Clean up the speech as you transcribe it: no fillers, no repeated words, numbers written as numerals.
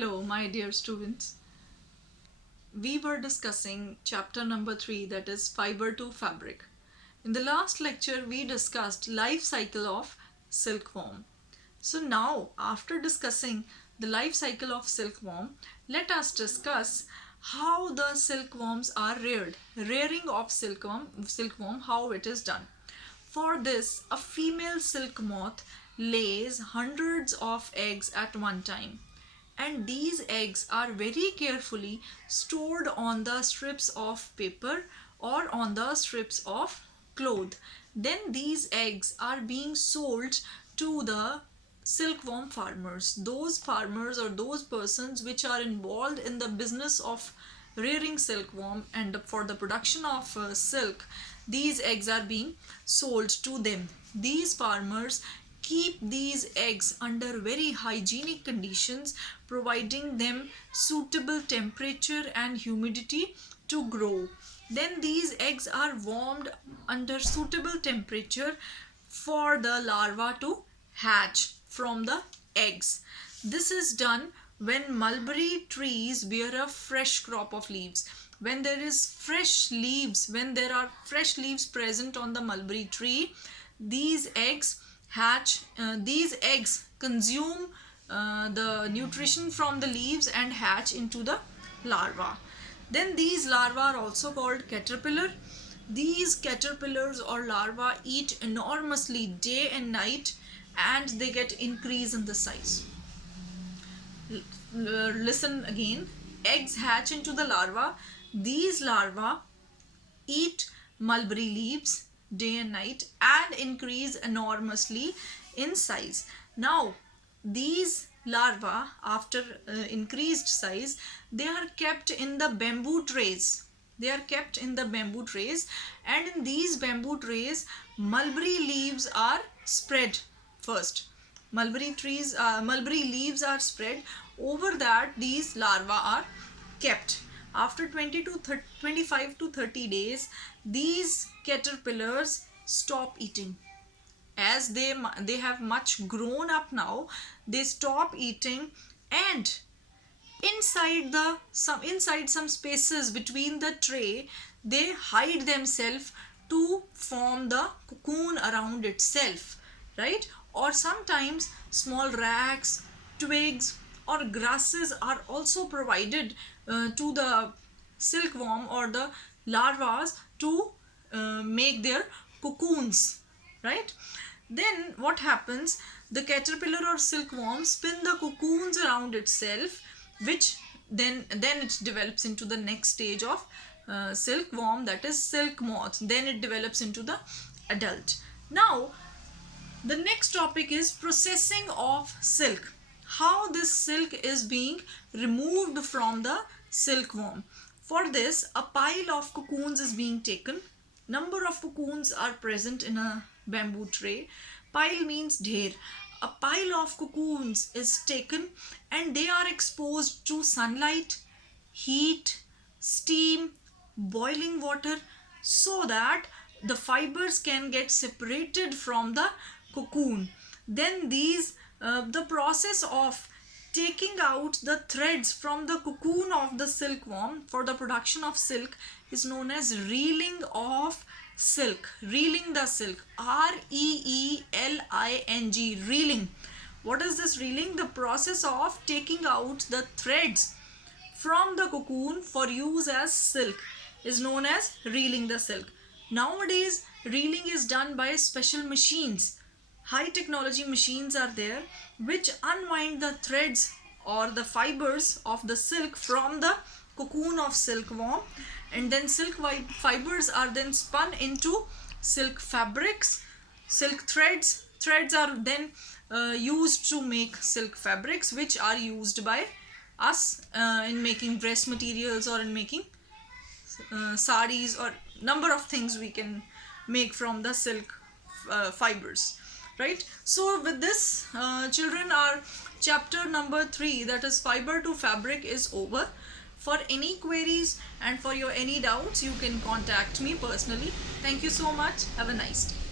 Hello, my dear students. We were discussing chapter number 3, that is fiber to fabric. In the last lecture, we discussed life cycle of silkworm. So now, after discussing the life cycle of silkworm, let us discuss how the silkworms are reared. Rearing of silkworm, how it is done. For this, a female silk moth lays hundreds of eggs at one time, and these eggs are very carefully stored on the strips of paper or on the strips of cloth. Then these eggs are being sold to the silkworm farmers, those farmers or those persons which are involved in the business of rearing silkworm, and for the production of silk, these eggs are being sold to them. These farmers keep these eggs under very hygienic conditions, providing them suitable temperature and humidity to grow. Then these eggs are warmed under suitable temperature for the larva to hatch from the eggs. This is done when mulberry trees bear a fresh crop of leaves. When there is fresh leaves, when there are fresh leaves present on the mulberry tree, these eggs hatch. These eggs consume the nutrition from the leaves and hatch into the larva. Then these larvae are also called caterpillar. These caterpillars or larvae eat enormously day and night, and they get increase in the size. Listen again. Eggs hatch into the larva. These larvae eat mulberry leaves day and night and increase enormously in size. Now these larvae, after increased size, they are kept in the bamboo trays. They are kept in the bamboo trays, and in these bamboo trays, mulberry leaves are spread first. Mulberry leaves are spread. Over that, these larvae are kept. After 25 to 30 days, these caterpillars stop eating. As they have much grown up now, they stop eating, and inside some spaces between the tray, they hide themselves to form the cocoon around itself, right? Or sometimes small racks, twigs or grasses are also provided to the silkworm or the larvae to make their cocoons, right? Then what happens? The caterpillar or silkworm spin the cocoons around itself, which then it develops into the next stage of silkworm, that is silk moth. Then it develops into the adult. Now the next topic is processing of silk. How this silk is being removed from the silkworm. For this, a pile of cocoons is being taken. Number of cocoons are present in a bamboo tray. Pile means dher. A pile of cocoons is taken, and they are exposed to sunlight, heat, steam, boiling water, so that the fibers can get separated from the cocoon. Then the process of taking out the threads from the cocoon of the silkworm for the production of silk is known as reeling of silk. Reeling the silk. Reeling. Reeling. What is this reeling? The process of taking out the threads from the cocoon for use as silk is known as reeling the silk. Nowadays, reeling is done by special machines. High technology machines are there which unwind the threads or the fibers of the silk from the cocoon of silkworm, and then silk fibers are then spun into silk fabrics. Silk threads are then used to make silk fabrics, which are used by us in making dress materials or in making saris, or number of things we can make from the silk fibers, right? So with this, children, our chapter number 3, that is fiber to fabric, is over. For any queries and for your any doubts, you can contact me personally. Thank you so much. Have a nice day.